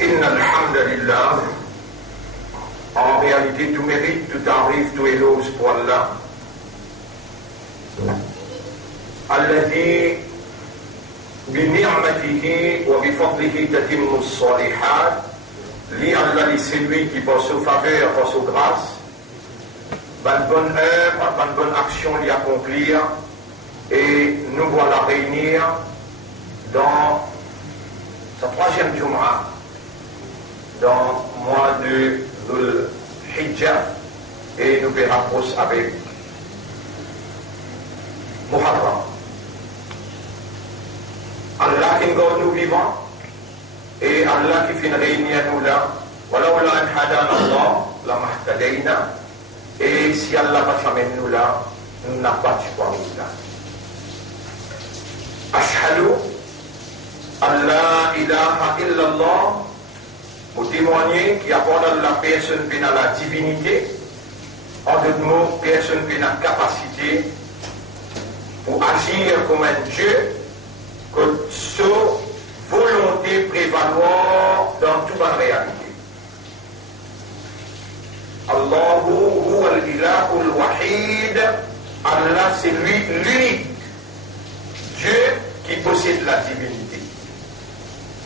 Inna alhamdulillah. En réalité, tout mérite, tout arrive, tout éloge pour Allah. Alladhi بنعمته وبفضله تتم الصالحات. Li Allah, c'est lui qui par sa faveur, par sa grâce, bonne œuvre, bonne action l'y accomplir, et nous voilà réunir dans sa troisième Jum'a, dans le mois de Dhul Hijjah, et nous verrons avec Muharram. Allah qui nous vivants, et Allah qui fait réunir nous là, voilà an hadana Allah, la mahtadayna, et si Allah va s'amener nous là, nous n'avons pas de choix là. Ashhadu an la ilaha illallah, pour témoigner qu'il y a pas la personne qui a la divinité, en d'autres mots, personne qui a la capacité pour agir comme un Dieu, que sa volonté prévaloir dans toute la réalité. Allahu huwa al-ilahu al-wahid. Allah, c'est lui l'unique Dieu qui possède la divinité.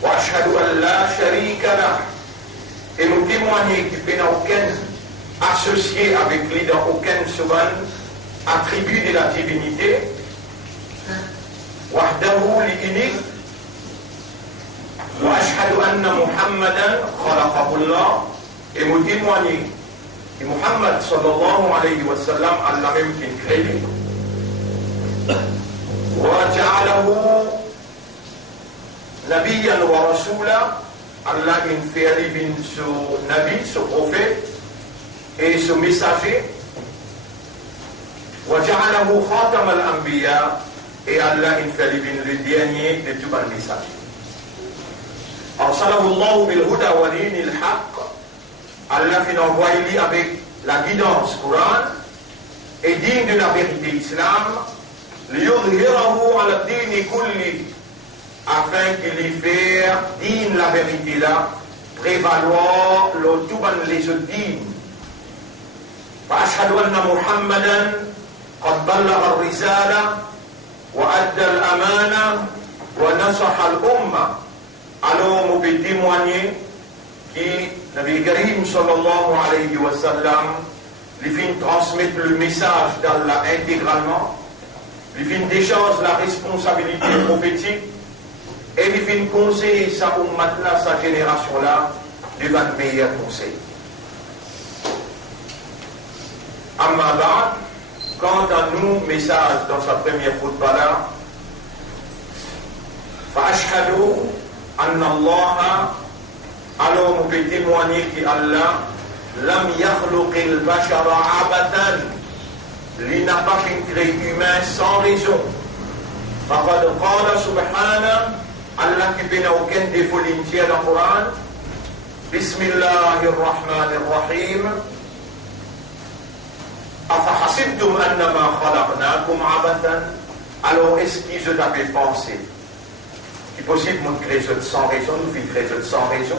Wa ashhadu an la sharika lah. Et nous témoignons qu'il n'y a aucun associé avec lui dans aucun second attribut de la divinité. Wahdahu li-unique. Wa ashhadu anna Muhammadan khalaqahu Allah. Et nous témoignons que Muhammad sallallahu alayhi wa sallam, Allah même qui crée. Wa ja'alahu nabiyyan wa rasula. Allah in fait vivre ce nabi, ce prophète et ce messager. Wa ja'alahu khatam al-anbiya. Et Allah in fait vivre le dernier de tous les messagers. أرسله الله بالهدى ودين الحق. Allah fait envoyer avec la guidance Coran et digne de la vérité islam, ليظهره على الدين كله, afin qu'il y fasse digne la vérité là, prévaloir le tout les autres dignes. فأشهد أن محمدا قد بلغ الرسالة وأدى الأمانة ونصح الأمة. Alors, on peut témoigner que Nabi Karim sallallahu alayhi wa sallam, il vient transmettre le message d'Allah intégralement, il vient décharger la responsabilité prophétique, et il vient conseiller sa ummat là, sa génération là, devant le meilleur conseil. Amma ba'd, quant à nous, message dans sa première khutbah là, fa'ashhadu أن الله, alors on peut témoigner qu'Allah لم يخلق البشر عبثا, il n'a pas créé humain sans raison. فقد قال سبحانه, Allah qui n'a aucun défaut entier dans le Coran, بسم الله الرحمن الرحيم أفحسبتم أنما خلقناكم عبثا. Alors est-ce qu'ils avaient pensé c'est possible de créer sans raison, nous faisons créer sans raison.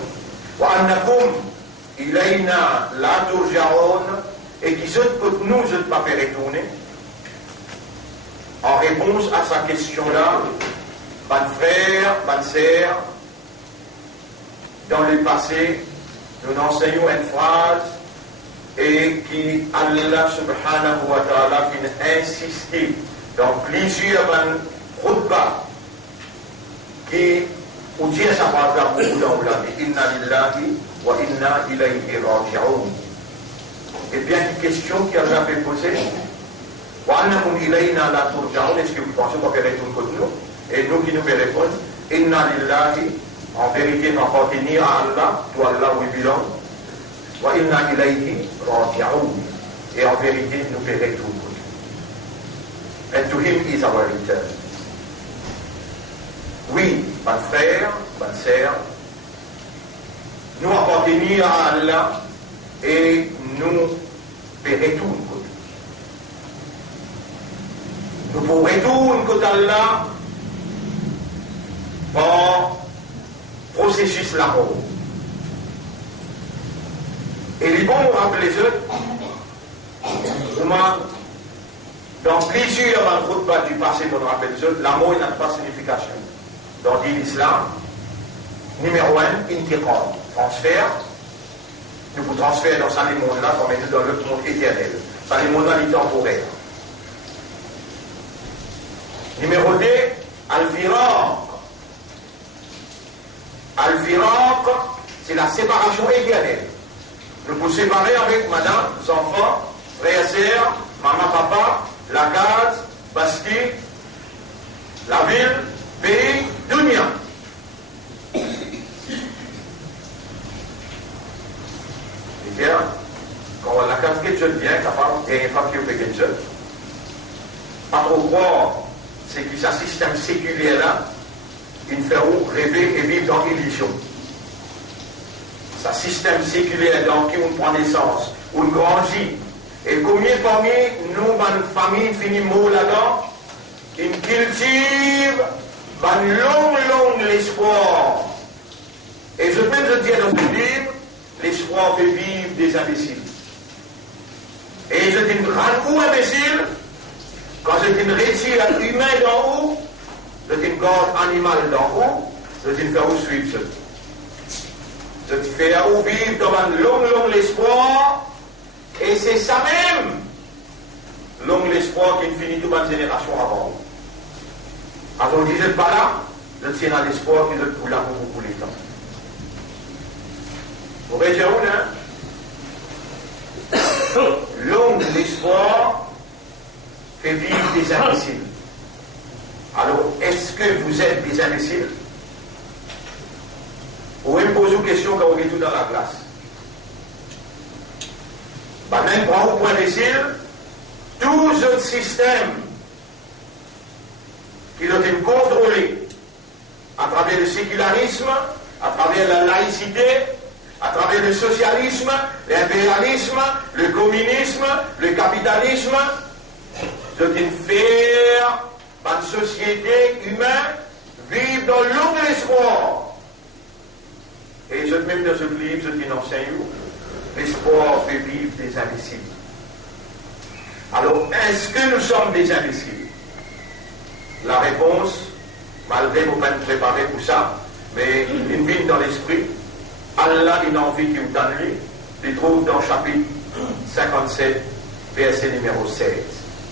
وأنكم إلينا لا ترجعون, et qui sont que nous ne pas retourner. En réponse à sa question-là, mon frère, ma sœur, dans le passé, nous enseignons une phrase et qui Allah subhanahu wa ta'ala a insisté dans plusieurs khutbahs qui ont dit à sa parole beaucoup inna lillahi wa inna ilayhi raji'un. Et bien une question qui a déjà fait poser, wa annakum ilayna la turja'un, est-ce que vous pensez qu'on peut répondre contre nous? Et nous qui nous répondons, inna lillahi, en vérité nous appartenir à Allah, to Allah we belong, wa inna ilayhi raji'un, et en vérité nous retournons. And to him is our return. Oui, mon frère, ma sœur, nous appartenir à Allah et nous retournons. Nous pouvons retourner côté Allah par processus la mort. Et les bons nous rappellent les autres, dans plusieurs khutbah du passé, nous rappellent les autres, l'amour n'a pas de signification. Dans l'islam, numéro 1, intiqam, transfert. Nous pouvons transférer dans ce monde-là, comme dans le monde éternel. Ça, le monde-là, il est temporaire. Numéro 2, al-firaq. Al-firaq, c'est la séparation éternelle. Nous pouvons séparer avec madame, les enfants, frères et sœurs, maman, papa, la case, Bastille, la ville, pays, dunya. Quand la carte que je viens, capable de faire qui fait quelque chose. Pas trop croire, c'est que ce système séculier là, il fait rêver et vivre dans l'illusion. Ce système séculier dans qui on prend naissance, on grandit. Et combien parmi nous, dans une famille, finit mot là-dedans, qui cultive un long l'espoir. Et je peux te dire dans ce livre, l'espoir fait vivre des imbéciles. Et je dis, rends-vous imbécile, quand je dis retire humain d'en haut, je dis garde animal d'en haut, je dis faire où suivre. Je te fais où vivre dans un long l'espoir, et c'est ça même, long l'espoir qui finit toute ma génération avant. Alors on dit, je ne suis pas là, je tiens à l'espoir que je suis là pour beaucoup de temps. Vous voyez, hein? Long l'espoir fait vivre des imbéciles. Alors, est-ce que vous êtes des imbéciles? Vous pouvez me poser une question quand vous êtes tout dans la classe. Bah, même pour vous, pour imbécile, tous les autres systèmes qui doivent être contrôlés à travers le sécularisme, à travers la laïcité, à travers le socialisme, l'impérialisme, le communisme, le capitalisme, de faire une société humaine vivre dans long espoir. Et je même dans ce livre, je dis enseigne l'espoir fait vivre des imbéciles. Alors, est-ce que nous sommes des imbéciles? La réponse, malgré vos peines préparées pour ça, mais une vie dans l'esprit, Allah, une envie qui vous donne lui, il trouve dans chapitre 57, verset numéro 16.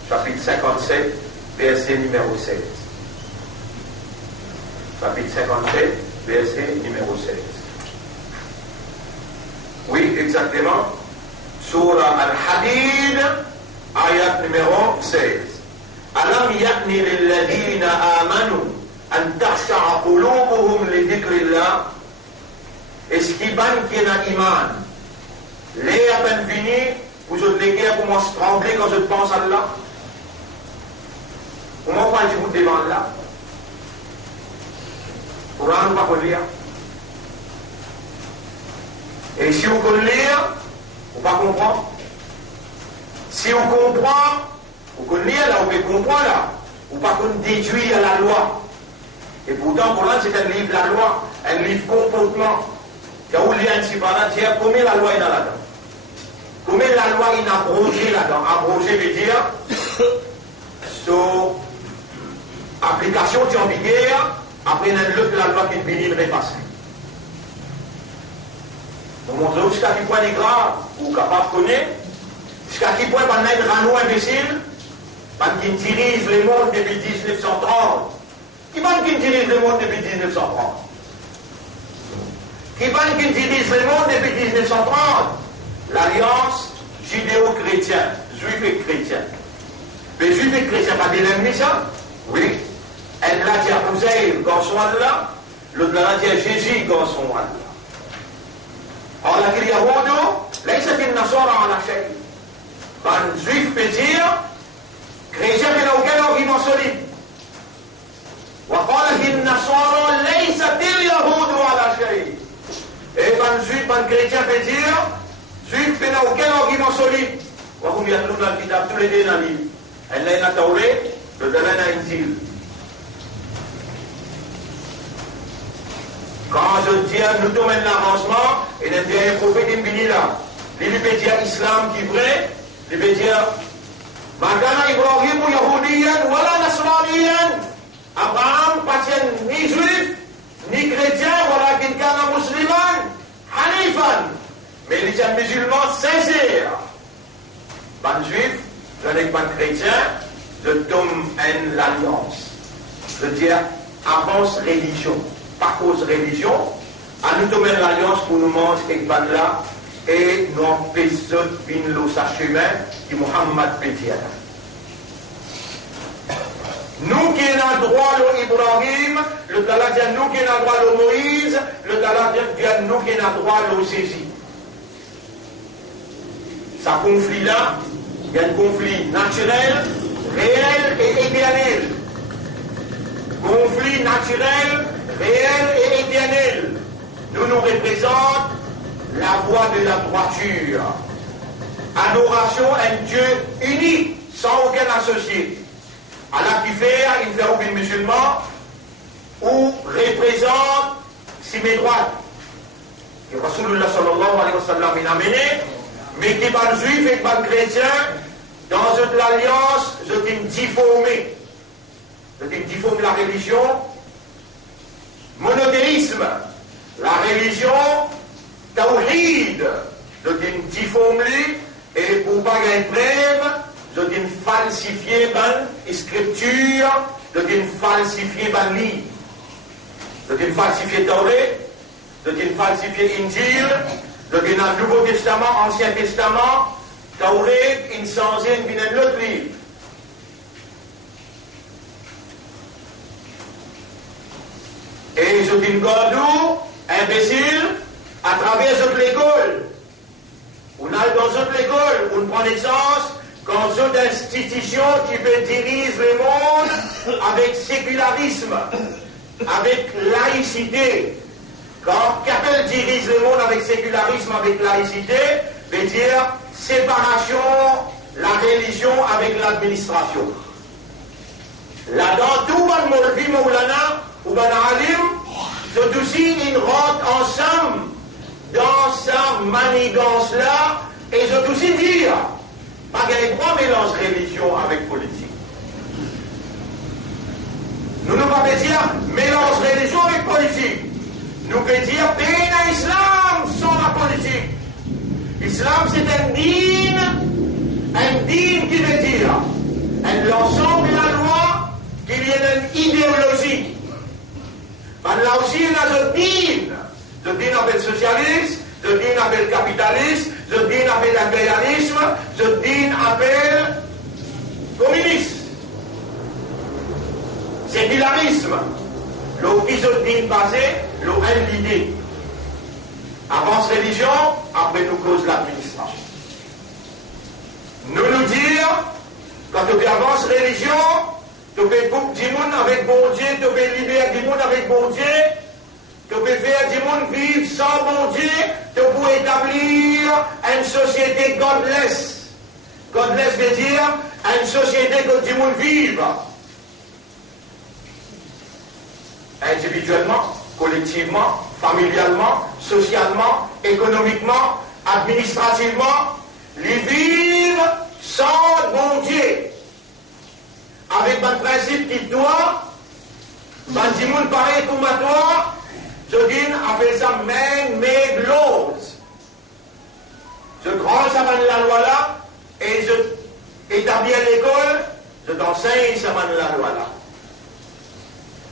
Chapitre 57, verset numéro 16. Chapitre 57, verset numéro 16. Oui, exactement. Surah Al-Hadid, ayat numéro 16. Alam yakni lilladhina amanu an takhsha'a qulubuhum li dhikrillah. Est-ce qu'il y a un iman? Les à peine fini, vous êtes les guerres pour moi se trembler quand je pense à Allah. Comment je vous demande là? Courant, nous ne pouvons pas lire. Et si vous pouvez lire, vous ne pouvez pas comprendre. Si vous comprenez, vous pouvez lire là, vous pouvez comprendre là. Vous ne pouvez pas déduire la loi. Et pourtant, pour là, c'est un livre la loi, un livre comportement. Quand vous lisez un petit peu là, combien la loi est là-dedans? Combien la loi est abrogée là-dedans? Abrogée veut dire, sur application de vigueur, après la loi qui est bénie de repasser. Vous montrez jusqu'à quel point il est grave, ou capable de connaître, jusqu'à quel point il y a un rano imbécile, qui dirige le monde depuis 1930. Qui dirige le monde depuis 1930? Qui dirige le monde depuis 1930? L'alliance judéo-chrétienne, juif et chrétien. Les juifs et chrétiens, pas des ennemis ça? Oui. Elle l'a dit à Uzaïr, garçon Allah, l'autre l'a dit à Jésus, garçon Allah. Alors, la Yahudo, là, c'est une nation à la chaîne. Un juif peut dire, chrétien n'a aucun argument solide. وقال النصارى ليست اليهود على شيء. Et un juif, un chrétien peut dire, juif n'a aucun argument solide. وهم يتلون الكتاب tous les deux dans le livre. Elle l'a une Tauret, le délai n'a une île. Quand je dis nous tomons l'avancement, et le dernier prophète est venu là. Il veut dire islam qui est vrai, il veut dire Magana Ibrahim ou Yahudiyan ou la Nasraniyan. Abraham pas ni juif, ni chrétien, voilà quelqu'un musulman, Hanifan. Mais il est un musulman sincère. Ban juif, je n'ai pas chrétien, je tombe en l'alliance. Je veux dire, avance religion, pas cause religion. À nous tomber l'alliance pour nous manger avec ban là et nous empêcher de venir le chemin qui Muhammad Pétia. Nous qui avons droit à Ibrahim, le Talak dit nous qui avons droit à Moïse, le Talak dit nous qui avons droit à Jésus. Ce conflit-là, il y a un conflit naturel, réel et éternel. Conflit naturel, réel et éternel. Nous représentons la voie de la droiture. Adoration à un Dieu unique, sans aucun associé. Allah qui fait, il fait aucun musulman, ou représente si mes droits. Et Rasulullah sallallahu alayhi wa sallam il a mené, mais qui pas juif et pas chrétien, dans cette alliance, je t'ai diffamé. Je t'ai diffamé la religion, monothéisme, la religion, tawhid, je t'ai diffamé, et pour pas gagner preuve, je t'ai falsifié ban scripture, je t'ai falsifié ban livre, je t'ai falsifié Taurat, je t'ai falsifié Injil, je t'ai dans le Nouveau Testament, Ancien Testament, Taurat, une centaine, puis un autre livre. Et je t'ai gardou, imbécile, à travers toute l'école. On a dans toute l'école, on prend naissance quand cette institution qui peut diriger le monde avec sécularisme, avec laïcité. Quand qu'appelle dirige le monde avec sécularisme, avec laïcité, veut dire séparation, la religion avec l'administration. Là-dedans, tout le monde vit Moulana ou Ben Alim, c'est aussi une rentre ensemble dans sa manigance-là, et je dois aussi dire, pas qu'il y ait trois mélanges religion avec politique. Nous ne pouvons pas dire mélange religion avec politique. Nous pouvons dire peine à l'islam sans la politique. L'islam c'est un dîne qui veut dire l'ensemble de la loi qu'il y ait une idéologie. Mais là aussi il y a le dîne. Le dîne appelle socialiste, le dîne appelle capitaliste, le dîne appelle impérialisme, le dîne appelle communiste. Sécularisme. Le dîne basé, l'idée. Avance religion, après nous cause l'administration. Nous dire, quand tu avances religion, tu peux couper du monde avec bon Dieu, tu peux libérer du monde avec bon Dieu, tu peux faire du monde vivre sans bon Dieu, tu peux établir une société godless. Godless veut dire une société que du monde vive. Individuellement, collectivement, familialement, socialement, économiquement, administrativement, les vivre sans bon Dieu. Avec un principe qui doit, dans du monde pareil comme à toi, je dis, appelle ça man-made laws. Je grange ça dans la loi là, et je établis à l'école, je t'enseigne ça dans la loi là.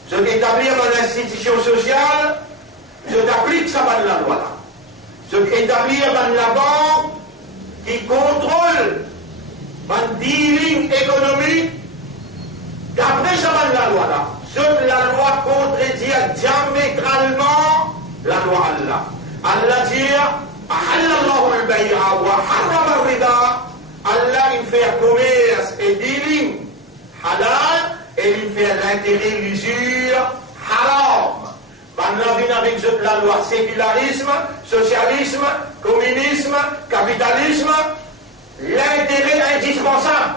Je t'établis dans l'institution sociale, je t'applique ça dans la loi là. Je t'établis dans la banque qui contrôle le dealing économique, d'après ça dans la loi là. La loi contredit diamétralement la loi Allah. Allah dit Ahallallahu al-bay'a wa harrama al-riba. Allah il fait commerce et dealing halal et il fait l'intérêt l'usure haram. Maintenant vient avec la loi sécularisme, socialisme, communisme, capitalisme, l'intérêt indispensable.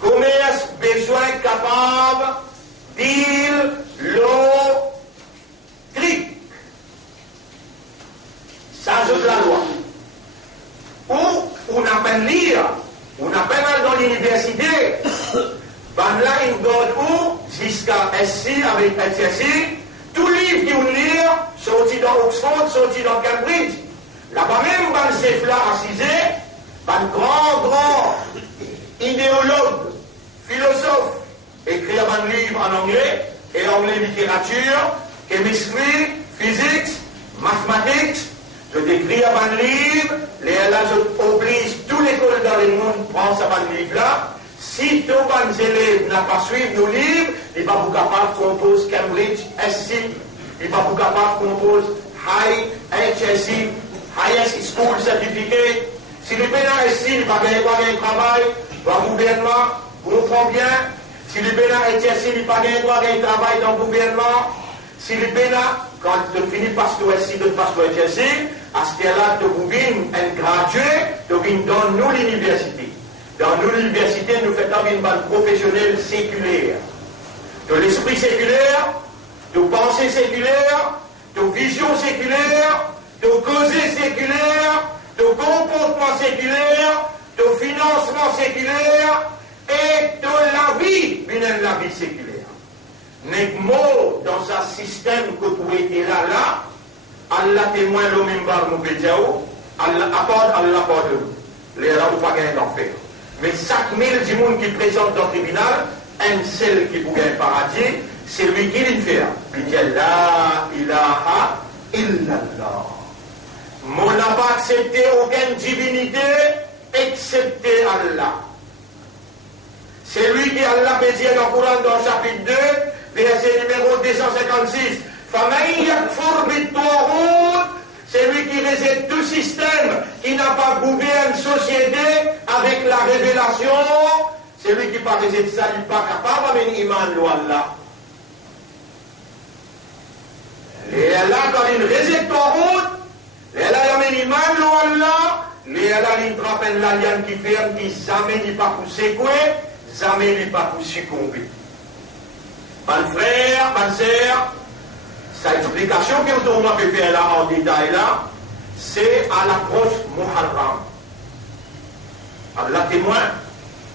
Commerce, besoin capable, deal, l'eau, trick. Ça ajoute la loi. Chelsea, tout livre qui vous lire, sorti dans Oxford, sorti dans Cambridge. Là-bas même, dans ces là assisé, un grand idéologue, philosophe, écrit un livre en anglais, et anglais littérature, chemistry, physics, mathématiques. Je décris un livre, là je oblige tous les écoles dans le monde à prendre ce livre-là. Si tous les élèves n'ont pas suivi nos livres, ils ne vont pas capable de composer Cambridge SC, ils ne vont pas capable de composer High HSC, Highest School Certificate. Si les pénals SC, ils ne vont pas gagner de travail, le gouvernement comprend bien. Si les pénals HSC, ils ne vont pas gagner de travail dans le gouvernement. Si les pénals, quand tu finis par ce SC, tu passes par HSC, à ce là tu viens un gradué, tu viens dans nous l'université. Dans nos universités, nous faisons une bande professionnelle séculaire. De l'esprit séculaire, de pensée séculaire, de vision séculaire, de causée séculaire, de comportement séculaire, de financement séculaire et de la vie, la vie séculaire. N'est mot dans un système que tu étais là, Allah témoin le même bar nous bédiao, Allah accorde, les là ou pas gagner d'enfer. Mais chaque mille du monde qui présente dans le tribunal, un seul qui peut gagner paradis, c'est lui qui le fait. Il dit La ilaha illallah. On n'a pas accepté aucune divinité excepté Allah. C'est lui qui Allah dit dans le Coran dans le chapitre 2, verset numéro 256. فَمَنْ يَكْفُرْ بِالطَّاغُوتِ. C'est lui qui rejette tout système qui n'a pas gouverné une société avec la révélation. C'est lui qui n'a pas rejeté ça, il n'est pas capable d'amener iman Allah. Et là, quand il rejette ton route, et là, il amène iman Allah, et là, il trappe une alliance qui ferme, qui jamais n'est pas pour secouer, jamais n'est pas pour succomber. Mon frère, ma sœur, sa explication que nous avons fait là en détail là, c'est à l'approche Muharram. Allah témoin,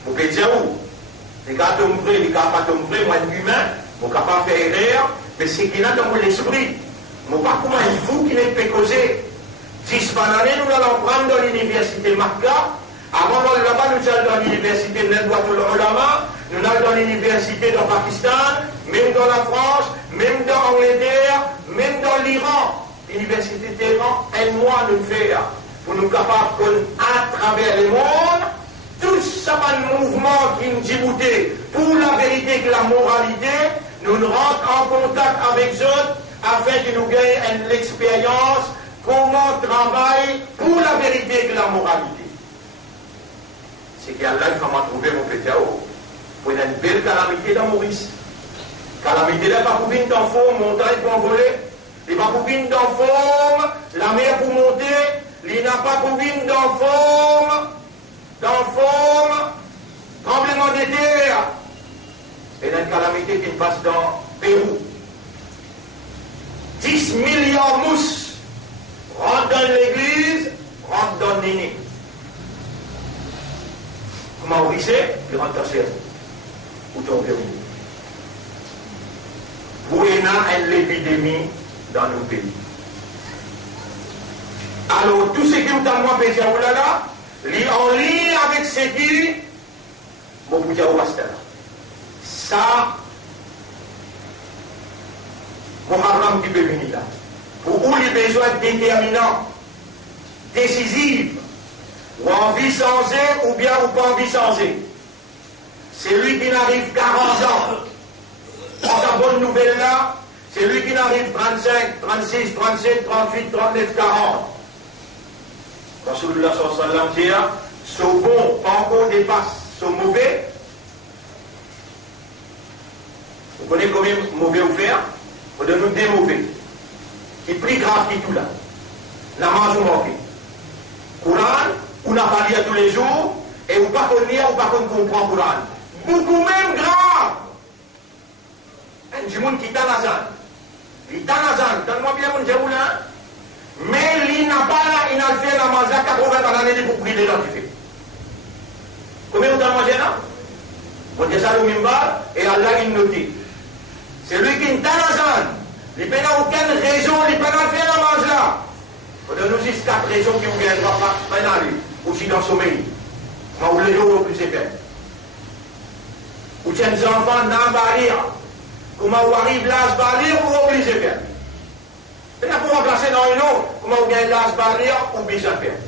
vous pouvez dire où? Les gars tombent vrais, les gars pas tombent vrais, moi humain, vous pouvez pas faire erreur, mais c'est qu'il y a dans l'esprit. Moi pas comment il faut qu'il ait pu causer. 10 années, nous allons prendre dans l'université Makka. Avant là-bas, nous allons dans l'université Nedwatul Ulama, nous allons dans l'université de Pakistan, même dans la France, même dans l'Angleterre, même dans l'Iran. L'université d'Iran, un mois nous fait pour nous capables à travers le monde, tout ça un mouvement qui nous dit pour la vérité et la moralité, nous nous rentrons en contact avec eux afin que nous gagnions l'expérience, comment travailler pour la vérité et la moralité. C'est qu'Allah comment trouver mon pétao. Pour une belle calamité dans Maurice. Calamité là, pas pour venir dans forme, montagne pour envoler. Il n'a pas pour venir dans forme, la mer pour monter. Il n'a pas pour venir dans forme, tremblement de terre. Et une calamité qui passe dans Pérou. 10 millions de mousses rentrent dans l'église, rentrent dans le nez. Comment vous risez? Il rentre dans le cerveau. Ou dans le Pérou. Vous avez une épidémie dans nos pays. Alors, tout ce qui est dans moi, pays là, en ligne avec ce qui, mon bout de ça, Muharram qui peut venir là. Pour où les besoins déterminants, décisifs, ou envie changer, ou bien ou pas envie changer. C'est lui qui n'arrive 40 ans. Prends ta bonne nouvelle là, c'est lui qui n'arrive 35, 36, 37, 38, 39, 40. Rasulullah sallallahu alayhi wa sallam dit, ce bon, pas encore dépasse ce mauvais. Vous connaissez combien mauvais vous faire? Vous devez des mauvais. Qui est plus grave que tout là. La mange ou manquer. Courant, on n'a pas lu tous les jours, et on ne pas connaître, ou pas comprendre Courant. Beaucoup même grave. Du monde qui est en azan. Il est en azan. Donne-moi bien mon diable là. Mais il n'a pas là, il a fait la manger 80 années pour prier l'identifier. Combien vous avez mangé là? On dit ça au mimbar et Allah il note. C'est lui qui n'a pas zone. Il n'a aucune raison, il n'a pas faire la mange là. On donne aussi 4 raisons qui vous viennent pas dans lui. Aussi dans le sommeil. Quand vous le jour le plus épais. Ou tiens des enfants dans le balir. Comment vous arrivez là à se balir ou vous obligez de faire. Et là pour remplacer dans une autre. Comment vous gagnez là à se balir ou obligez de faire.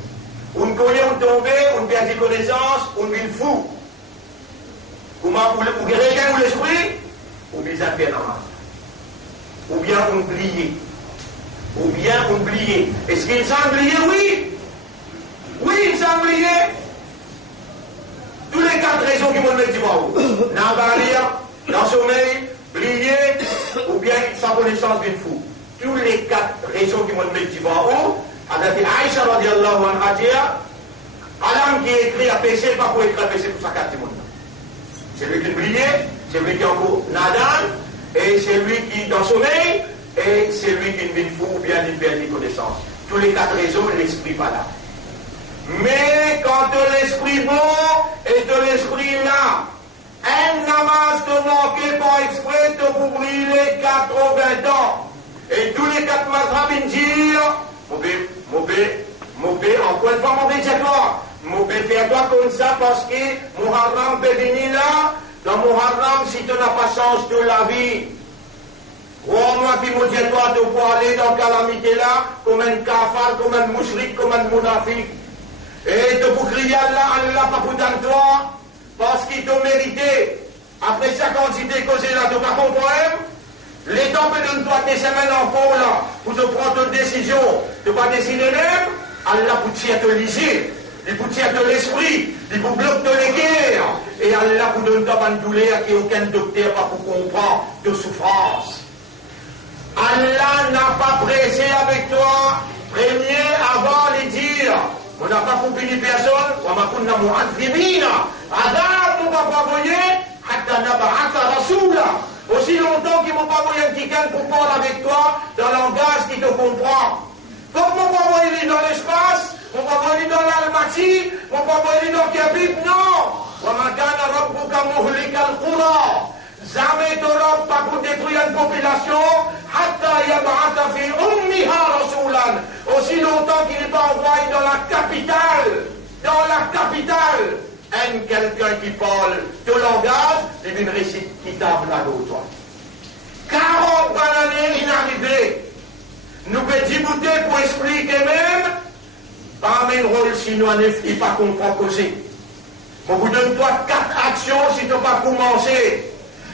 On connaît, on tombe, on perd des connaissances, on devient fou. Comment vous gagnez l'esprit ou obligez de faire dans la ou bien oublier. Ou bien oublier. Est-ce qu'il s'est oublié? Oui. Oui, il s'est oublié. Tous les 4 raisons qui m'ont dit du haut. Dans balir, dans le sommeil, oublier, ou bien sans connaissance d'une fou. Tous les 4 raisons qui m'ont dit du haut, avec Aïcha radiallahu anha dire, Adam qui écrit à péché, pas pour écrire à péché pour sa 4 monde. C'est lui qui oublie, c'est lui qui en cours Nadan, et c'est lui qui dans le sommeil, et c'est lui qui est fou ou bien il perd des connaissances. Tous les 4 raisons, l'esprit pas là. Mais quand l'esprit bon et de l'esprit là, un namaz te manquer par exprès te couvrir les 80 ans. Et tous les 4 mazhabins disent, Mobé, encore une fois, Mobé, c'est toi. Mobé, fais-toi comme ça parce que Muharram peut venir là. Dans Muharram, si tu n'as pas chance de la vie, moi qui me dis toi de pouvoir aller dans la calamité là, comme un kafar, comme un mouchrik, comme un mounafik. Et te pour crier Allah pas pour dans toi, parce qu'il te mérité. Après ça, quand tu t'es causé là, tu n'as pas compris. L'État peut donner toi des semaines en cours là, pour te prendre une décision. Tu vas décider même, Allah pour tirer te liser, il pour tirer de l'esprit, il pour bloquer les guerres. Et Allah pour donner toi une douleur qui aucun docteur pas pour comprendre de souffrance. Allah n'a pas pressé avec toi, premier avant les dire. On n'a pas compris personne, on m'a dit qu'on a dit Adam, on va pas envoyer, hatta naba'atha rasula. Aussi longtemps qu'ils ne m'ont pas envoyé un petit pour parler avec toi dans le langage qui te comprend. Comme on va envoyer dans l'espace, on va envoyer dans l'Almaty, on va envoyer dans Kabib, non. Jamais de l'homme pas pour détruire une population, aussi longtemps qu'il n'est pas envoyé dans la capitale, quelqu'un qui parle de langage, il vient réciter Kitab là d'autre. 40 années inarrivées, nous pouvons débouter pour expliquer même, pas un rôle sinon il n'est pas comprendre causer. On vous donne toi 4 actions si tu n'as pas commencé.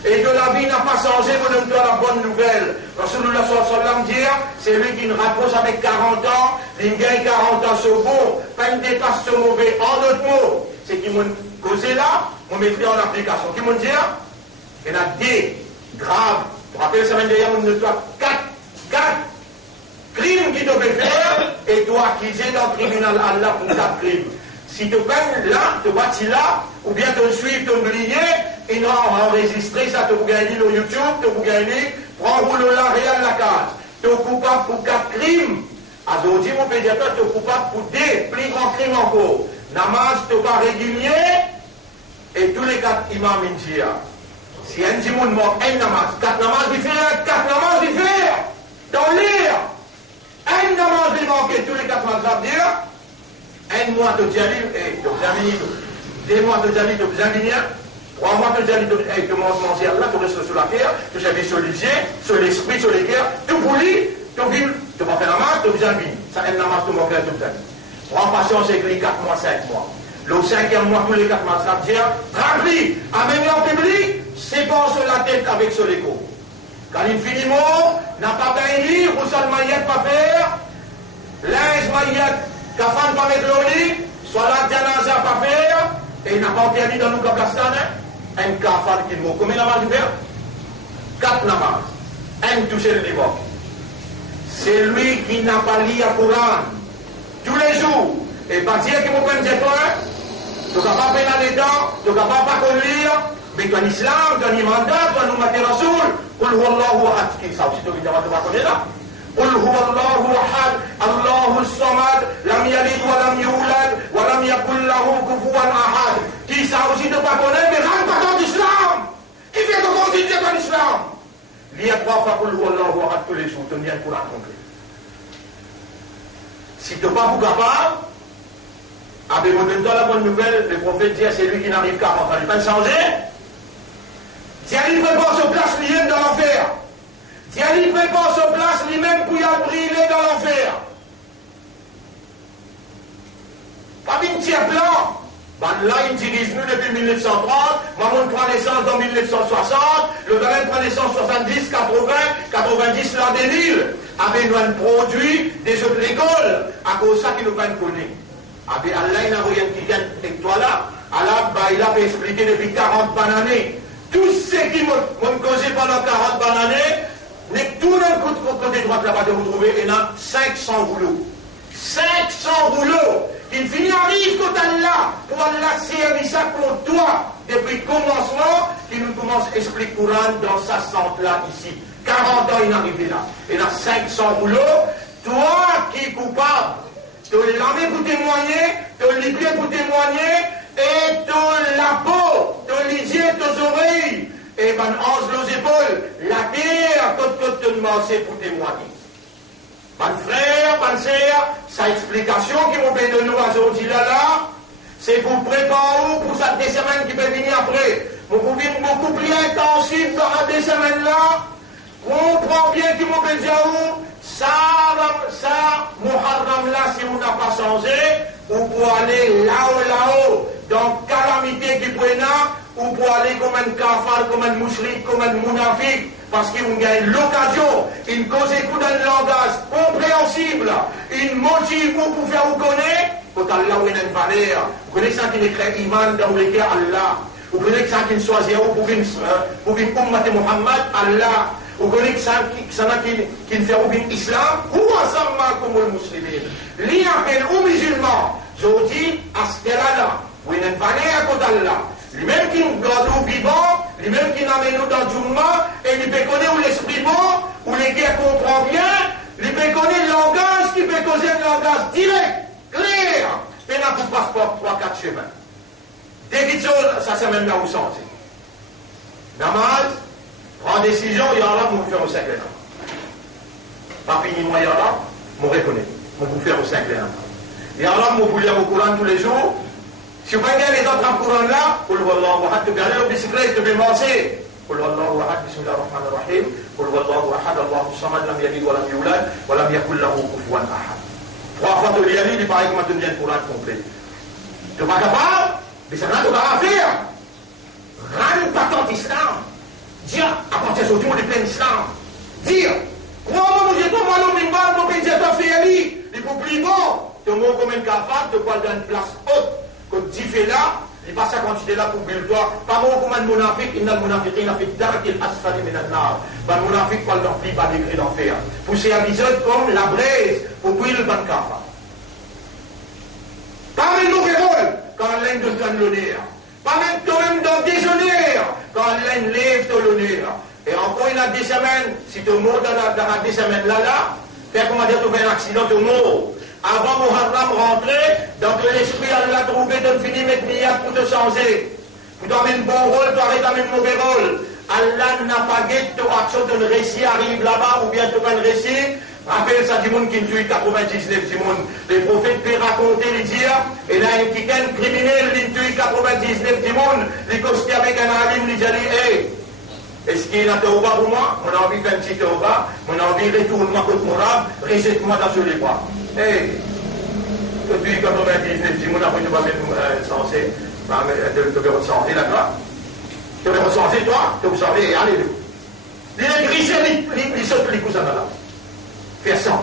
Et que la vie n'a pas changé, vous donne-toi la bonne nouvelle. Rasulullah sallallahu alayhi wa sallam dit, c'est lui qui nous repose avec 40 ans, il gagne 40 ans sur bon, pas une dépasse sur mauvais. En d'autres mots, c'est qui m'ont causé là, on mettrait en application. Qui m'ont dit, il y en a des graves. Vous vous rappelez, la semaine dernière, on donne toi 4 crimes qui devaient faire, et toi qui es dans le tribunal Allah pour 4 crimes. Si tu peines là, tu vas là, ou bien tu suives, tu oublies, et non, on va enregistrer ça, tu vas gagner sur YouTube, tu vas gagner, prends-vous le la réel la case. Tu es coupable pour 4 crimes. Aujourd'hui, mon pédiatre, tu es coupable pour des plus grands crimes encore. Namaz, tu pas régulier, et tous les 4 imams indien. Si un dimoun mort, un namaz, 4 namaz différents, 4 namaz différents, dans l'air. Un namaz qui manque, tous les 4 namaz dire. Un mois de Djalil, et de Bzamini, 2 mois de Djalil, de Bzamini, 3 mois de Djalil, et tu manges manger là, tu restes sur la terre, tu j'avais sur les yeux, sur l'esprit, sur les cœurs, tu boulis, tu vis, tu vas faire la marche, tu Bzamini. Ça aide la marche, tu manques tout ça. Prends patience avec les 4 mois, 5 mois. Le 5e mois, tous les 4 mois, ça veut dire, rempli, amené en public, c'est pas sur la tête avec sur l'écho. Quand il finit mot, n'a pas bien lire, ou ça le maillette pas faire, linge maillette, Kafan pas mettre le lit, soit la janaza pas faire, et il n'a pas interdit dans nous Kablastan, un kafan qui mot. Combien namaz il fait? 4 namaz. Un toucher le niveau. C'est lui qui n'a pas lu le Coran tous les jours. Et pas dire qu'il me prenne des points, tu n'as pas fait dans les dents, tu n'as pas lire, mais tu as l'islam, tu as l'imanda, tu as l'ummat rasoul, Qul huwallahu ahad, qui ça aussi, tu vas connaître là. قل هو الله احد الله الصمد لم يلد ولم يولد ولم يكن له كفوا احد. Qui ça aussi ne pas connaître, mais rentre pas dans l'islam. Qui fait comment tu dis dans l'islam? il y a 3 fois pour le Allah tous les jours, tu viens pour complet. Si tu n'es pas capable, avec la bonne nouvelle, le prophète dit à celui qui n'arrive qu'à rentrer, il va changer. Dieu prépare sa place lui-même dans l'enfer. Dieu prépare sa place lui-même pour y briller dans l'enfer. Pas une tiers plan. Là, il dirige nous depuis 1930, maman prend naissance en 1960, le gamin prend naissance en 70, 80, 90, l'an 2000. Avec nous un produit des jeux de l'école, à cause de ça qui nous va connaître. Avec Allah, il n'a rien qui vient avec toi là. Allah, il a expliqué depuis 40 années. Tous ceux qui m'ont causé pendant 40 années, n'est tout d'un côté droit là-bas de vous trouver, il y en a 500 rouleaux. 500 rouleaux! Il finit arrive quand Allah, pour Allah servir ça pour toi, depuis le commencement, qui nous commence à expliquer le Coran dans sa centre là, ici. 40 ans, il est arrivé là. Il y a 500 rouleaux. Toi qui es coupable, tu as l'armée pour témoigner, tu as le librier pour témoigner, et tu as la peau, tu as les yeux, tes oreilles, et ben, hanche les épaules, la terre, quand tu te pour témoigner. Mon frère, ma sœur, sa explication qui m'ont fait de nous aujourd'hui là, c'est pour préparer pour cette 2 semaines qui peut venir après. Vous pouvez beaucoup plus intensif dans ces 2 semaines-là. Comprends bien qui m'ont fait dire ça, Muharram là, si vous n'avez pas changé, ou pour aller là-haut, dans calamité qui prennent, ou pour aller comme un kafar, comme un mushrik, comme un munafik, parce qu'ils gagnent l'occasion, ils causent d'un langage compréhensible, ils motivent pour faire vous connaître, quand Allah ou une valeur, vous connaissez ça qui écrit iman dans le cœur Allah, vous connaissez ça qui soit zéro pour une ummat de Muhammad, Allah, vous connaissez ça qui fait un islam, ou ensemble comme le musulman. L'y appelle aux musulmans, je vous dis, à ce là, ou une valeur contre Allah. Lui-même qui nous garde vivant, lui-même qui nous amène dans le Jumma, et il peut connaître l'esprit bon, où les gars comprennent bien, il peut connaître le langage, qui peut causer un langage direct, clair, et n'a pas passeport 3-4 chemins. Dès qu'il ça c'est même là où senti. Namaz, prend décision, il y a là, vous faire au 5 ans. Pas fini, moi, il y a là, vous reconnaissez, vous faire au 5 ans. Il y a là, vous lire au Coran tous les jours. Si vous regardez les autres en Coran là, قل هو الله أحد, tu regardes le bicyclette, tu peux lancer. قل هو الله أحد, بسم الله الرحمن الرحيم. قل هو الله أحد, الله الصمد, لم يلد ولم يولد, ولم يكن له كفوا أحد. 3 fois tu lis, il paraît que tu viens le Coran complet. Tu n'es pas capable, mais c'est rien que tu vas faire. Rame patente islam. Dire, à partir de aujourd'hui, on est plein islam. Dire, crois-moi, j'ai pas mal au minimum, mon pays, j'ai pas fait ali. Il faut plus bon. Tu es comme un cafard, tu parles d'une place haute. Quand tu fais là, il passe à quantité là pour bulle toi. Pas moi comme un monafik, il n'a monafik, il a fait dark il asfali minanar. Pas monafik, pas leur plus bas degré d'enfer. Pour ces épisodes comme la braise, pour brûler le ban kafa. Pas même nous rôle quand l'un de donne l'honneur. Pas même toi-même dans déshonneur quand l'un lève ton honneur. Et encore il y a 2 semaines, si tu mords dans la 2 semaines là, faire comment dire, tu fais un accident, tu mords. Avant Muharram rentrer, dans ton esprit, Allah trouvé de finir mettre milliard pour te changer. Pour t'amener le bon rôle, tu arrêtes d'amener le mauvais rôle. Allah n'a pas guette ton action, ton récit arrive là-bas, ou bien tu vas le récit. Rappelle ça du monde qui tue 99 du monde. Les prophètes peuvent raconter, les dire, et là, un quelqu'un criminel, il tue 99 du monde, il costé avec un alim, il dit, hey, est-ce qu'il y a un tauba pour moi? On a envie de faire un petit tauba, on a envie de retourner-moi contre mon rab, rejette-moi dans ce débat. Hey, depuis 99, si mon après tu vas mettre censé, tu vas ressentir là-bas. Tu vas ressentir toi, tu vas ressentir, allez, il est grisé, il saute les cousins là. Faire ça.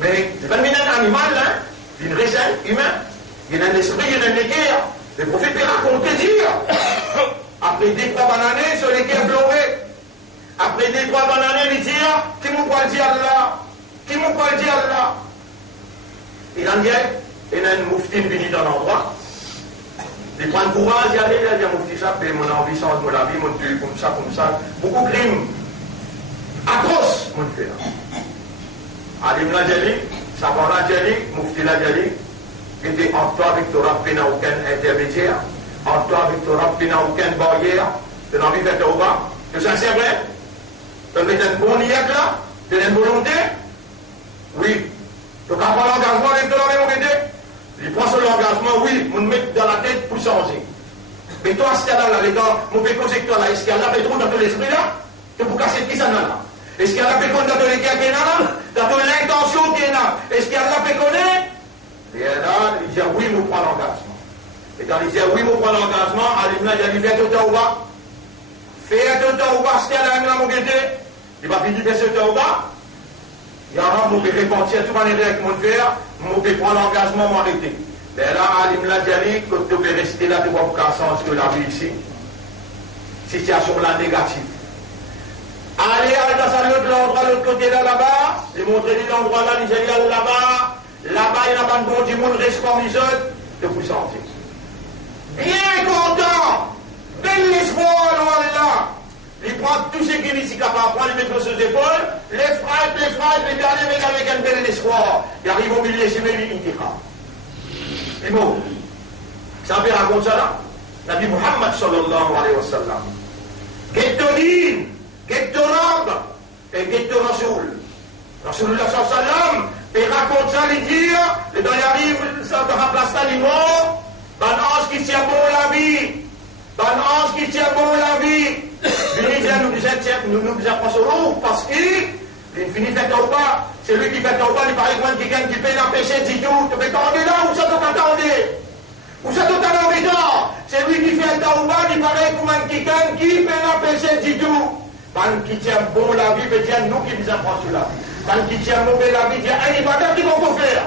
Mais c'est pas un animal, hein, une raison humain. Il y a un esprit, il y a une guerre. Les prophètes racontent dire. Après 2-3 années, sur les guerres pleurées. Après 2-3 années, ils disent, qui m'ont pas dit Allah? Qui m'ont pas dit Allah? Il en dit, il y a un moufti venu dans l'endroit. Il prend le courage, il y a un moufti ça, puis mon envie change mon avis, mon tue comme ça. Beaucoup de crimes. Atroce, mon frère. Alim Najali, Sabar Najali, Moufti Najali, était en toi avec Torah, il n'y a aucun intermédiaire. En toi avec Torah, il n'y a aucune barrière. Tu n'as envie de faire Tauba, Que ça c'est vrai? Tu mets une bonne niette là? Tu as une volonté? Oui. Tu n'as pas l'engagement d'être dans la même côté? Il prend sur l'engagement, oui, on met dans la tête pour changer. Mais toi, si tu es là, les gars, mon péco, c'est que toi là, est-ce qu'il y a la pétro dans ton esprit là? Tu peux casser qui ça là? Est-ce qu'il y a la péco dans ton équipe qui est là? Dans ton intention qui est là? Est-ce qu'il y a la péco? Et là, il dit oui, je prends l'engagement. Et quand il dit oui, je prends l'engagement, il a dit fais tout au bas. Fais tout au bas, si tu es là, mon guetté. Il va finir de faire tout au bas. Il y a un moment où je vais repentir tout manière avec mon frère, je vais prendre l'engagement, m'arrêter. Mais là, Alim l'a dit, quand tu peux rester là, tu vois aucun sens que la vie ici. Situation là négative. Allez, dans l'endroit, l'autre côté là-bas, j'ai montré l'endroit là, Nigeria là-bas. Là-bas, il y a un bon du monde, responsable de vous sentir. Bien content, bel espoir, là. Il prend tout ce qu'il est ici capable, il met sur ses épaules, les frappes, les derniers avec un bel espoir. Il arrive au milieu, c'est même il dira. Et bon, ça veut raconter ça là? Nabi Muhammad sallallahu alayhi wa sallam. Get-to-din, get-to-rab, et get-to-rasoul. Rasulullah sallallahu alayhi wa sallam, et raconte ça, il dit, et dans les arrive, ça te remplace ça, il mort, dans l'ange qui tient bon la vie, dans l'ange qui tient bon la vie. Nous nous apprend sur l'eau parce qu'il finit fait au bas. C'est lui qui fait au bas, il paraît que quelqu'un qui fait l'empêcher du tout. Tu peux t'en là ou ça te t'attendre? Ou ça te t'attendre? C'est lui qui fait au bas, il paraît que quelqu'un qui fait l'empêcher du tout. Quand qui tient bon la vie, veut dire nous qui nous apprend sur la vie. Quand qui tient mauvais la vie, dit un ibadat qui va faire.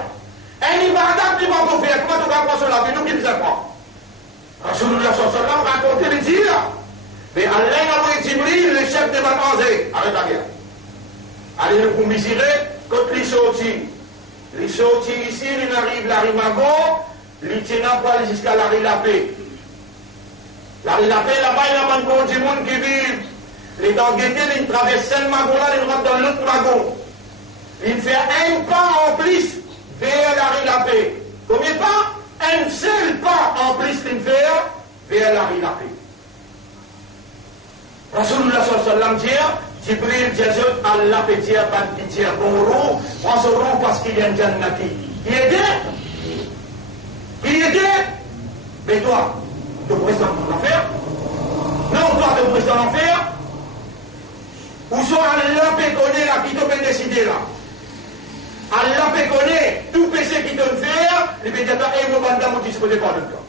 Un ibadat qui va faire. Comment tu vas apprendre sur la vie? Nous qui nous apprend. Rasulullah sallallahu alayhi wa sallam racontait les dires. Mais Allah a envoyé Jibril, le chef de Manazé. Arrête la guerre. Allez, nous commisérer contre les sorties. Les sorties ici, ils arrivent la Rimago, ils tiennent pas jusqu'à la Rilapé. La Rilapé, là-bas, il y a un bon du monde qui vit. Les Tanguetés, ils traversent le magon là, ils rentrent dans l'autre magon. Ils font un pas en plus vers la Rilapé. Combien de pas? Un seul pas en plus qu'ils font vers la Rilapé. Rasulullah sallallahu alayhi wa sallam dit, Jibril dit, Allah peut dire, qui dit, bon roux, prends ce roux parce qu'il y a un jannati. Qui est dit? Qui est dit? Mais toi, tu pourrais rester en enfer? Non, toi, tu pourrais rester en enfer? Ou soit Allah peut connaître là, qui te peut décider là? Allah peut connaître tout péché qui te fait, il peut dire, et mon banda m'a disposé pas de toi.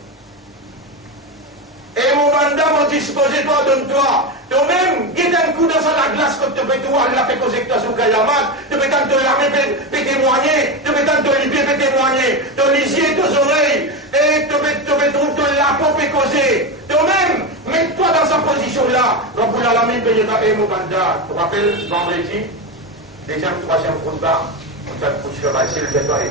Et mon banda m'a disposé pas de toi. Toi-même, guide un coup dans la glace comme tu peux toi, la fait causer que tu as sous Kayamat, tu peux tant te l'armer, peut témoigner, tu peux tant te libérer, peut témoigner, ton lisier, tes oreilles, et tu peux trouver la peau, peut causer. Toi-même, mets-toi dans sa position là. Rabbul Alamin, payera et mon banda. Tu te rappelles, vendredi, deuxième, troisième khutbah, on t'a poussé le bail, c'est le détail.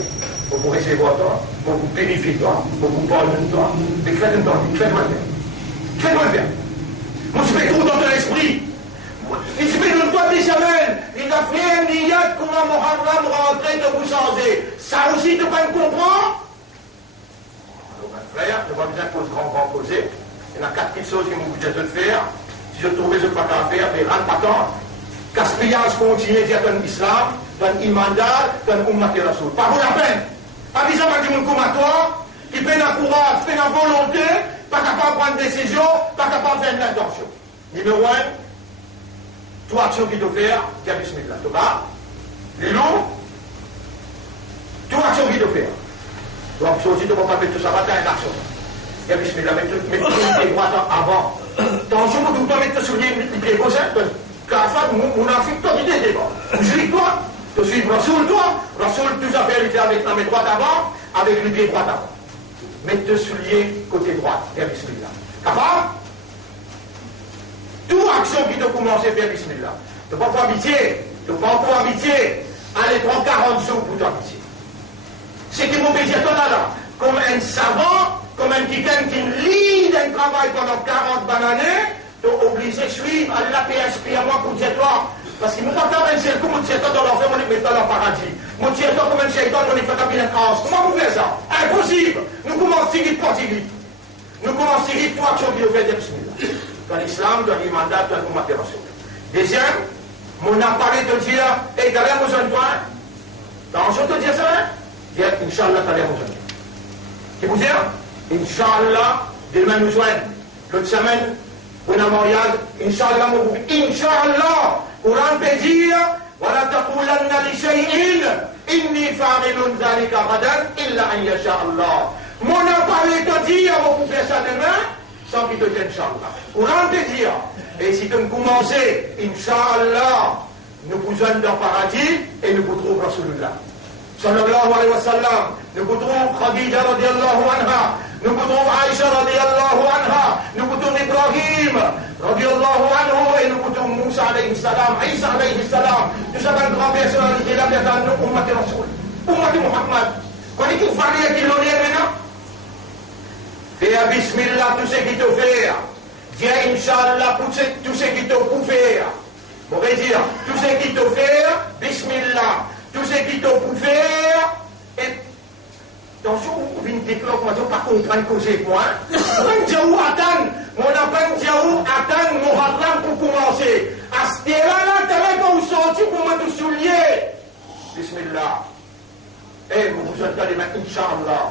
Pour vous recevoir toi, pour vous purifier toi, pour vous parler de toi. Mais faites-le temps, faites-moi bien. Faites-moi bien. Moi, je fais trop dans ton esprit. Il se fait une fois des semaines. Il a fait un niyat qu'on a Muharram rentré de vous changer. Ça aussi, tu peux me comprendre? Alors, mon frère, je vois bien cause grand causer. Il y en a 4 petites choses qui m'ont obligé de faire. Si je trouvais ce pas qu'à faire, mais rentre pas tant. Gaspillage continue dire dans l'islam, dans l'imandal, dans l'ummat et rasoul. Pas pour la peine. Pas besoin de dire mon à toi, qui fait la courage, fait la volonté, pas capable de prendre une décision, pas capable de faire une intention. Numéro 1, toi, action qui doit faire, dis bismillah. Tu vas? Les loups, toi, action qui doit faire. Donc, ça aussi, tu ne vas pas mettre tout ça, va faire une action. Dis bismillah, mets les pieds droits avant. Attention, tu ne peux pas mettre les pieds gauche, car ça, mon affiche, toi, tu t'es devant. Musulman, tu suis Rasoul, toi. Rasoul, tout ça fait, il fait avec la main droite avant, avec le pied droit avant. Mets deux souliers côté droit, vers bismillah. Capable? Toute action qui te commence à faire bismillah. Tu ne peux pas habiter, tu ne peux pas habiter. Allez, prends 40 jours pour t'habiter. C'est qui m'ont dit là, comme un savant, comme un quelqu'un qui lit un travail pendant 40 années, tu es obligé de suivre Allah PSP à moi pour dire toi. Parce qu'il ne peut pas un circuit, mon tiers dans l'enfer, on est mettant dans le paradis. Mon tiers comme un shaitan, on est fait à bien France. Comment vous faites ça? Impossible. Nous commençons à tirer, pas tirer. Nous commençons à tirer, toi, action qui nous fait des bismillah. dans l'islam, dans l'imandat, dans l'ummat et rasoul. Deuxième, mon appareil te dire, et t'as l'air besoin de toi? Dans je te dire ça, dire, Inch'Allah, t'as l'air besoin de toi. Qui vous dire? Inch'Allah, demain nous joignent. L'autre semaine, on a mariage, Inch'Allah, mon groupe. Inch'Allah, Coran peut dire, ولا تقولن لشيء إني فاعل ذلك غدا إلا أن يشاء الله. Mon appareil te dire, vous pouvez faire ça demain, sans qu'il te tienne, Inch'Allah. Coran te dire, et si tu me commencez, Inch'Allah, nous vous donnons dans le paradis et nous vous trouvons Rasulullah. Sallallahu alayhi wa sallam, nous vous trouvons Khadija radiallahu anha, nous vous trouvons Aïcha radiallahu anha, nous vous trouvons Ibrahim radiallahu anhu et nous vous trouvons Moussa alayhi salam, Isa alayhi salam. Tout ça, une grande personnalité là, bien dans nous, Ummat Rasoul, Ummat Muhammad. Quand il faut faire qu'il l'on est maintenant, fais Bismillah tout ce qu'il te fait. Dis Inch'Allah tout ce qu'il te peut faire. On va dire tout ce qu'il te fait, Bismillah. Tout ce qui te peut faire, et attention, vous venez de déclarer qu'on ne pas comprendre causer point. On va dire où attendre, on n'a pas dire où attendre, mon radlan pour commencer. À ce terrain-là, tu n'avais pas où sortir pour moi te soulier. Bismillah. Et vous vous entendez maintenant, Inch'Allah.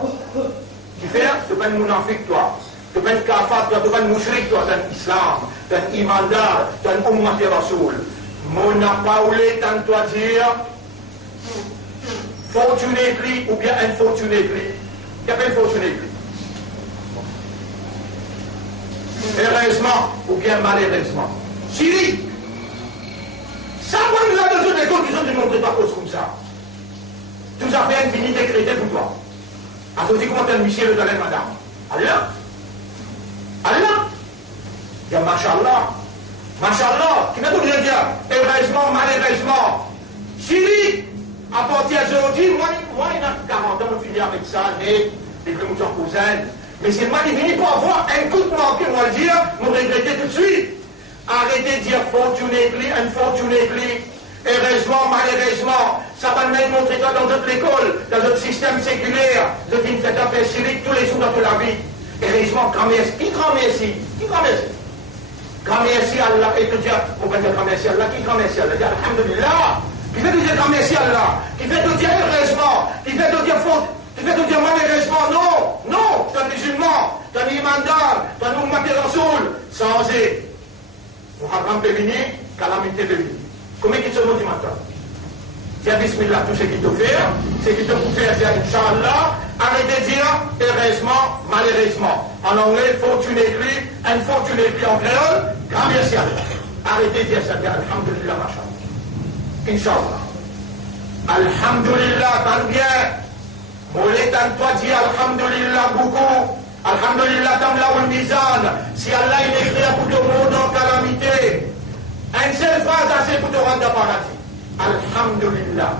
Tu fais, tu vas nous en faire toi. Tu vas nous kafat, tu vas nous mushrik toi, dans l'islam, dans l'imandar, dans l'ummat et rasoul. Mon apaoulé, tant toi dire. Fortunately ou bien unfortunately. Qu'appelle fortunately? Heureusement ou bien malheureusement. Syrie. Ça, on nous a besoin des gens qui sont démontrés par cause comme ça. Tout ça fait une fini décrété pour toi. À ce comment tu as monsieur le talent, madame? Allah. Allah. Il y a Mashallah. Mashallah. Qui m'a tout bien dire? Heureusement, malheureusement. Syrie. À partir d'aujourd'hui, moi, il y a 40 ans, je finis avec ça, et je me suis en cousin. Mais c'est moi qui finis pour avoir un coup de manqué, moi le dire, me regretter tout de suite. Arrêtez de dire fortunately, unfortunately, heureusement, malheureusement. Ça va même montrer ça dans notre école, dans notre système séculaire. Je dis une fête affaire civique tous les jours dans toute la vie. Heureusement, grand merci. Qui grand merci? Qui grand merci? Grand merci Allah. Et te dire, on va dire grand merci Allah. Qui grand merci Allah? Dire Alhamdulillah. Qui fait te dire grand merci Allah, qui fait te dire heureusement, qui fait te dire faute, qui fait te dire malheureusement, non, non, t'es un musulman, t'es un imandar, t'es un ummat et rasoul, sans et. Muharram peut venir, calamité peut venir. Comment il se dit maintenant? Dis Bismillah, tout ce qu'il te fait, ce qu'il te peut faire, c'est Inch'Allah, arrêtez de dire heureusement, malheureusement. En anglais, fortunately, unfortunately en créole, grand merci Allah. Arrêtez de dire ça, dire Alhamdulillah, machallah. Inch'Allah. Alhamdulillah, tant bien. Moulé, tant toi dis Alhamdulillah beaucoup. Alhamdulillah, tant là où le mizan. Si Allah il écrit pour tout le monde en calamité, une seule phrase assez pour te rendre au paradis. Alhamdulillah.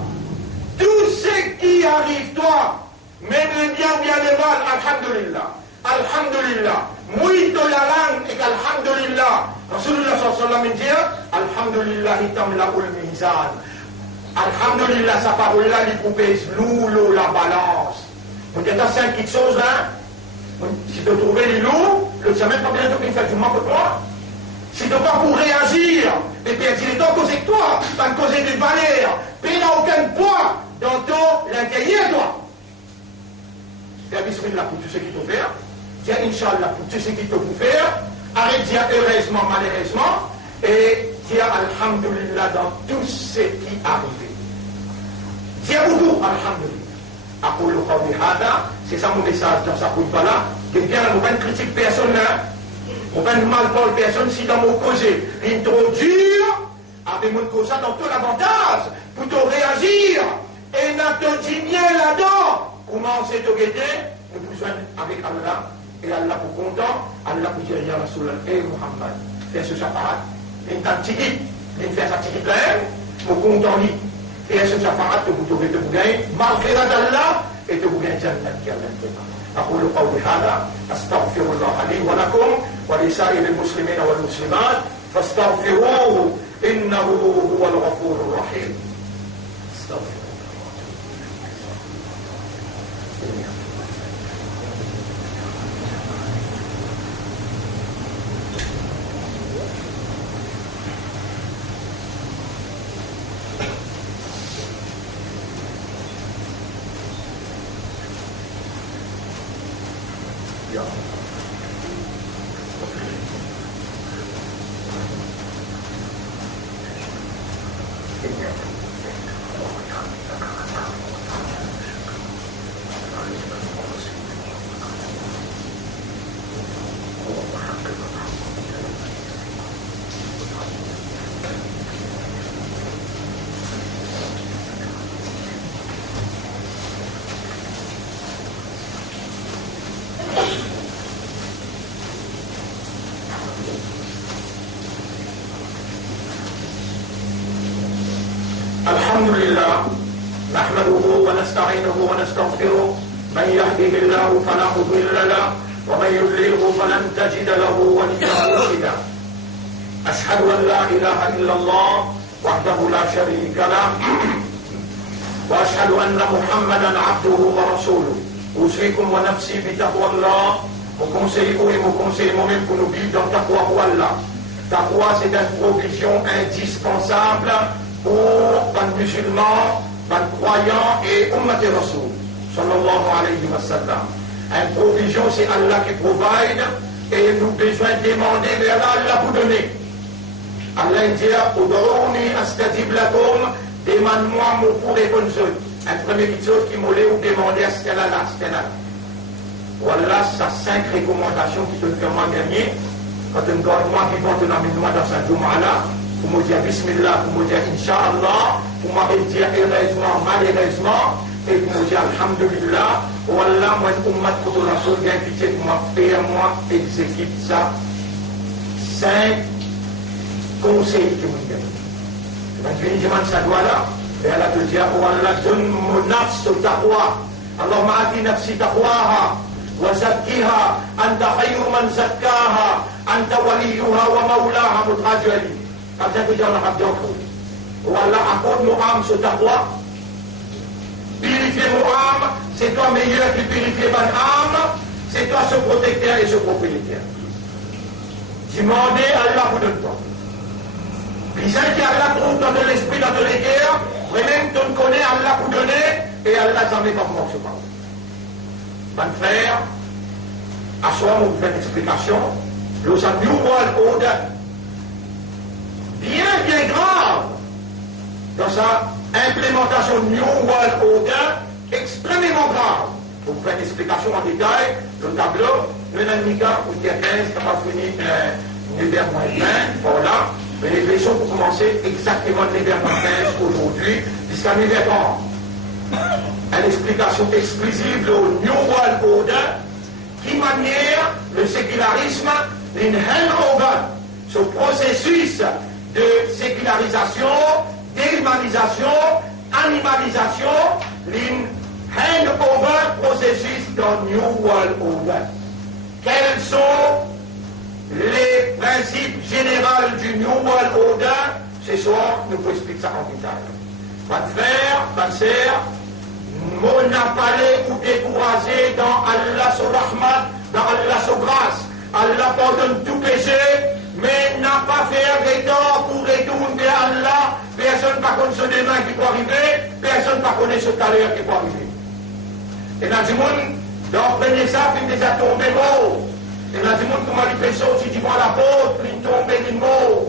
Tout ce qui arrive, toi, même le bien ou bien le mal, Alhamdulillah. Alhamdulillah. Muito la langue et qu'Alhamdulillah. Rasulullah sallallahu alayhi wa sallam dit Alhamdulillah tamla'ul mizan. Alhamdulillah, sa parole-là, il pèse lourd la balance. On dit, t'as 5 petites choses là. Si tu trouves les lourds, le semaine, pas bien qu'il fait du mal pour toi. Si tu n'as pas pour réagir, et puis il est temps de causer de toi, pas de causer de valeur, puis il n'a aucun poids dans ton l'intérieur, toi. Fais Bismillah pour tout ce qu'il te fait. Dis Inch'Allah pour tout ce qu'il te peut faire. Arrête de dire heureusement, malheureusement, et dire Alhamdulillah dans tout ce qui arrive. Dis beaucoup Alhamdulillah. C'est ça mon message dans sa coupe là. Quelqu'un n'a pas de critique personne là. On va mal parler personne si dans mon causé, il trop dur, avec mon cause dans tout l'avantage, pour te réagir, et n'a te dit bien là-dedans. Comment c'est te guetter? Nous besoin avec Allah. Et Allah pour content, Allah pour dire Ya Rasulullah, et Muhammad, fais ce shafarat, il t'a tigit, il fait sa tigit là, pour content lui, fais ce shafarat, te vous gagner, malgré Allah, et te vous gagner Jannat qui a l'intérêt. أقول قولي هذا أستغفر الله لي ولكم ولسائر المسلمين والمسلمات فاستغفروه إنه هو الغفور الرحيم. استغفر الحمد لله نحمده ونستعينه ونستغفره من يهده الله فلا مضل له ومن يضلله فلن تجد له وليا مرشدا أشهد أن لا إله إلا الله وحده لا شريك له وأشهد أن محمدا عبده ورسوله أوصيكم ونفسي بتقوى الله وكونseillez-vous et me conseillez moi-même pour nous vivre dans taqwa pour Allah. Taqwa, c'est une provision indispensable pour les musulmans, les croyants et Ummat Rasoul, sallallahu alayhi wa sallam. Une provision, c'est Allah qui provide et nous besoin de demander, mais Allah vous donner. Allah dit, Ud'ouni astajib lakum, demande-moi, mon pour répondre. Un premier chose qui m'a ou demander à ce là, voilà, ça 5 recommandations qui te font moi gagner. Quand un gars moi qui vont te l'amener dans sa Jum'ala, pour me dire Bismillah, pour me dire Inch'Allah, pour me dire heureusement, malheureusement, et pour me dire Alhamdulillah, voilà, moi, une ummat pour la chose, bien pitié pour m'a fait, moi, exécute ça. 5 conseils que vous donnez. Quand tu viens de ça doit là, et elle a te dire, voilà, donne mon nafs au taqwa. Allah ma'ati nafsi taqwaha. وزكها أنت خير من زكاها أنت وليها ومولاها متراجعي قد تجعل حجوكم والله أقول مؤام سو تقوى purifier mon âme, c'est toi meilleur qui purifie mon âme, c'est toi ce protecteur et ce propriétaire. Demandez à Allah pour donner toi. Les gens qui Allah trouve dans ton esprit, dans ton cœur, vraiment tu connais Allah pour donner et Allah jamais pas pour ce pas. Mon frère, à soi, on vous fait une explication. Le New World Order, bien grave, dans sa implémentation New World Order, extrêmement grave. Pour vous faire une explication en détail, le tableau, le Nanika, ou 15, qui n'a pas fini l'hiver moins 20, voilà. Mais les leçons pour commencer exactement l'hiver moins 15 aujourd'hui, jusqu'à l'hiver 30. Une explication exclusive au New World Order qui manière le sécularisme d'une handover, ce processus de sécularisation, d'humanisation, animalisation, d'une handover processus dans New World Order. Quels sont les principes généraux du New World Order? Ce soir, nous vous expliquer ça en détail. Votre frère, votre sœur, on n'a pas ou découragé dans Allah son rahmat, dans Allah son grâce. Allah pardonne tout péché, mais n'a pas fait un temps pour retourner vers Allah. Personne ne connaît ce demain qui peut arriver, personne ne connaît ce talent qui peut arriver. Et dans le monde, donc prenez ça, puis déjà tombé mort. Et dans le monde, comment il fait ça, si tu vois la porte, il tombe, il mort.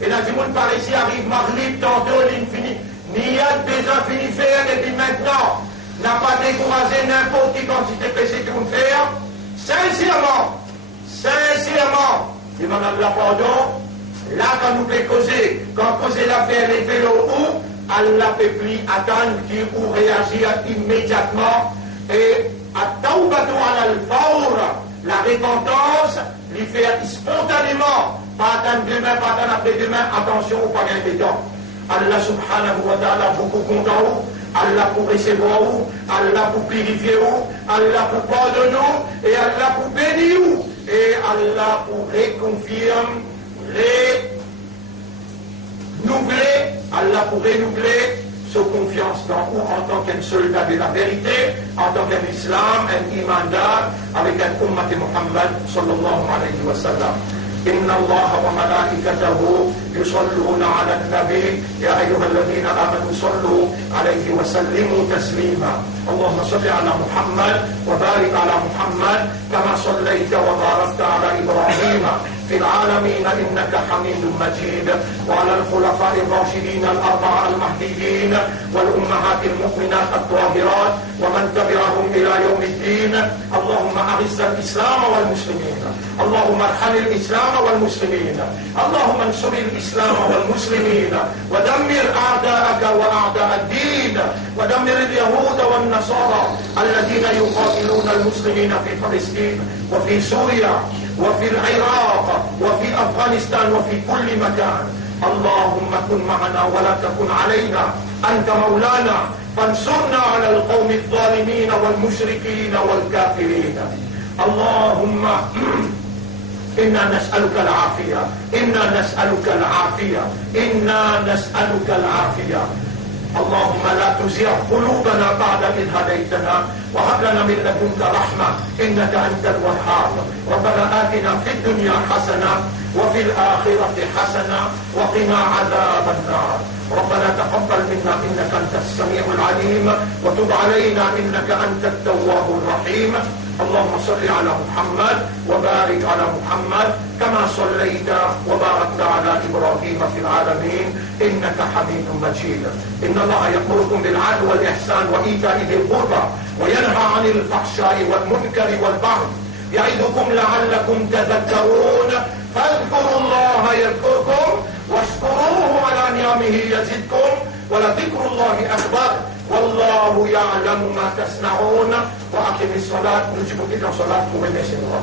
Et dans le monde, par ici, arrive Maghrib, tantôt, il finit. N'y a déjà fini faire, et puis maintenant, n'a pas découragé n'importe quelle quantité de péché que vous faire. Sincèrement, demande Allah pardon. Là, quand nous pouvons causer, quand causer l'affaire, les vélos où, Allah peut plus attendre ou réagir immédiatement. Et à Tawbatu al-Fawr, la repentance, lui faire spontanément, pas attendre demain, pas attendre après-demain, attention, ou pas gagner de temps. Allah subhanahu wa ta'ala, beaucoup content. Allah pour recevoir, Allah pour purifier, Allah pour pardonner, et Allah pour bénir, et Allah pour reconfirmer, renouveler, Allah pour renouveler sa confiance dans vous en tant qu'un soldat de la vérité, en tant qu'un islam, un imandar, avec un ummat Muhammad sallallahu alayhi wa sallam. Inna Allah wa malaikatahu يصلون على النبي يا أيها الذين آمنوا صلوا عليه وسلموا تسليما. اللهم صل على محمد وبارك على محمد كما صليت وباركت على إبراهيم في العالمين إنك حميد مجيد، وعلى الخلفاء الراشدين الأربعة المهديين والأمهات المؤمنات الطاهرات ومن تبعهم إلى يوم الدين. اللهم أعز الإسلام والمسلمين، اللهم ارحم الإسلام والمسلمين، اللهم انصر الإسلام والمسلمين، ودمر أعداءك وأعداء الدين، ودمر اليهود والنصارى الذين يقاتلون المسلمين في فلسطين وفي سوريا وفي العراق وفي أفغانستان وفي كل مكان. اللهم كن معنا ولا تكن علينا، أنت مولانا فانصرنا على القوم الظالمين والمشركين والكافرين. اللهم إنا نسألك العافية، إنا نسألك العافية، إنا نسألك العافية. اللهم لا تزغ قلوبنا بعد إذ هديتنا وهب لنا من لدنك رحمة إنك أنت الوهاب. ربنا آتنا في الدنيا حسنة وفي الآخرة حسنة وقنا عذاب النار. ربنا تقبل منا إنك أنت السميع العليم وتب علينا إنك أنت التواب الرحيم. اللهم صل على محمد وبارك على محمد كما صليت وباركت على إبراهيم في العالمين إنك حميد مجيد. إن الله يأمركم بالعدل والإحسان وإيتاء ذي القربى وينهى عن الفحشاء والمنكر والبغي يعظكم لعلكم تذكرون. فاذكروا الله يذكركم واشكروه على نعمه يزدكم ولذكر الله أكبر والله يعلم ما تصنعون. وأقم الصلاة نجيب كده صلاة ومسي الله.